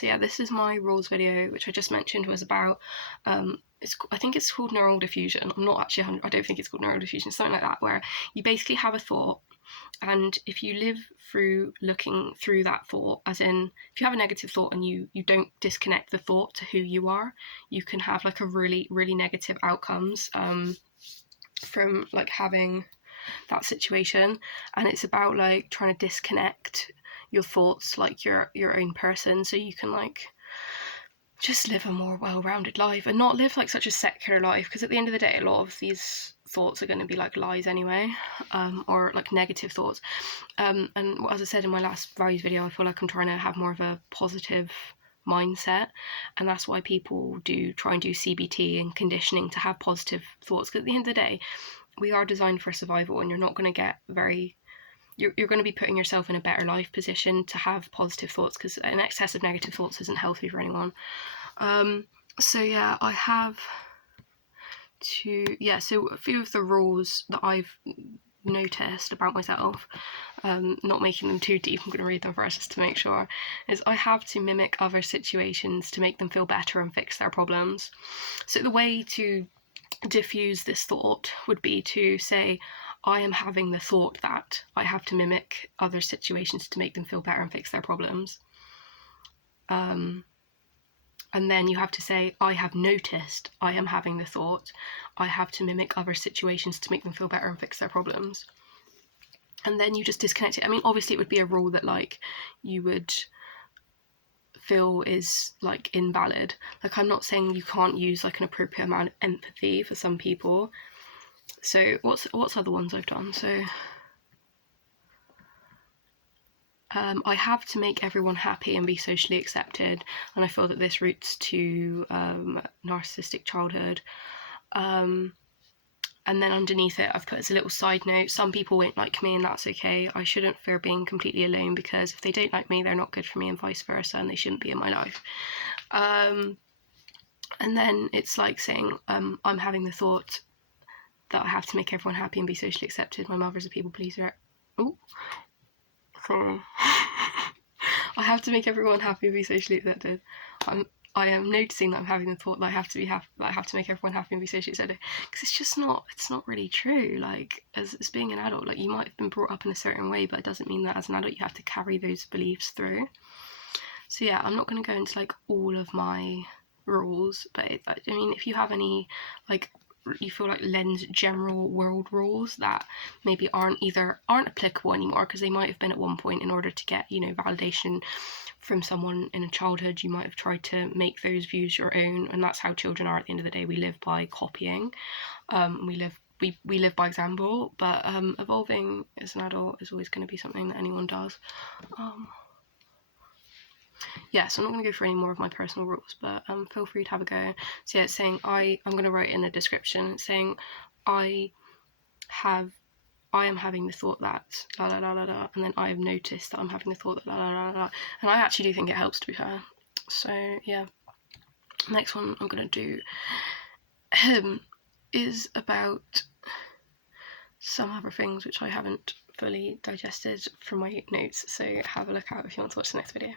So yeah, this is my rules video, which I just mentioned was about, I think it's called neural diffusion. I'm not actually, I don't think it's called neural diffusion, something like that, where you basically have a thought, and if you live through looking through that thought, as in if you have a negative thought and you don't disconnect the thought to who you are, you can have like a really, really negative outcomes from like having that situation. And it's about like trying to disconnect your thoughts, like your own person, so you can like just live a more well-rounded life and not live like such a secular life, because at the end of the day a lot of these thoughts are going to be like lies anyway, or like negative thoughts, and as I said in my last values video, I feel like I'm trying to have more of a positive mindset, and that's why people do try and do CBT and conditioning to have positive thoughts, because at the end of the day we are designed for survival, and you're not going to get very, you're going to be putting yourself in a better life position to have positive thoughts, because an excess of negative thoughts isn't healthy for anyone. So yeah, I have so a few of the rules that I've noticed about myself, not making them too deep, I'm going to read them first just to make sure, is I have to mimic other situations to make them feel better and fix their problems. So the way to diffuse this thought would be to say, I am having the thought that I have to mimic other situations to make them feel better and fix their problems. And then you have to say, I have noticed I am having the thought I have to mimic other situations to make them feel better and fix their problems. And then you just disconnect it. I mean, obviously it would be a rule that like you would feel is like invalid. Like, I'm not saying you can't use like an appropriate amount of empathy for some people. So what's other ones I've done? So I have to make everyone happy and be socially accepted, and I feel that this roots to narcissistic childhood. And then underneath it I've put as a little side note, some people won't like me and that's okay. I shouldn't fear being completely alone, because if they don't like me they're not good for me, and vice versa, and they shouldn't be in my life. And then it's like saying, I'm having the thought that I have to make everyone happy and be socially accepted. My mother's a people pleaser. Oh, sorry. I have to make everyone happy and be socially accepted. I am noticing that I'm having the thought that I have to be happy, that I have to make everyone happy and be socially accepted, because it's not really true. Like, as being an adult, like, you might have been brought up in a certain way, but it doesn't mean that as an adult you have to carry those beliefs through. So yeah, I'm not going to go into like all of my rules, but I mean, if you have any like you feel like lens general world rules that maybe aren't applicable anymore, because they might have been at one point in order to get, you know, validation from someone in a childhood, you might have tried to make those views your own, and that's how children are at the end of the day. We live by copying, we live by example, but evolving as an adult is always going to be something that anyone does. Yeah, so I'm not going to go through any more of my personal rules, but feel free to have a go. So yeah, it's saying I'm going to write in the description, it's saying I am having the thought that la la la la la, and then I have noticed that I'm having the thought that la la la la, and I actually do think it helps, to be fair. So yeah, next one I'm going to do is about some other things which I haven't fully digested from my notes, so have a look out if you want to watch the next video.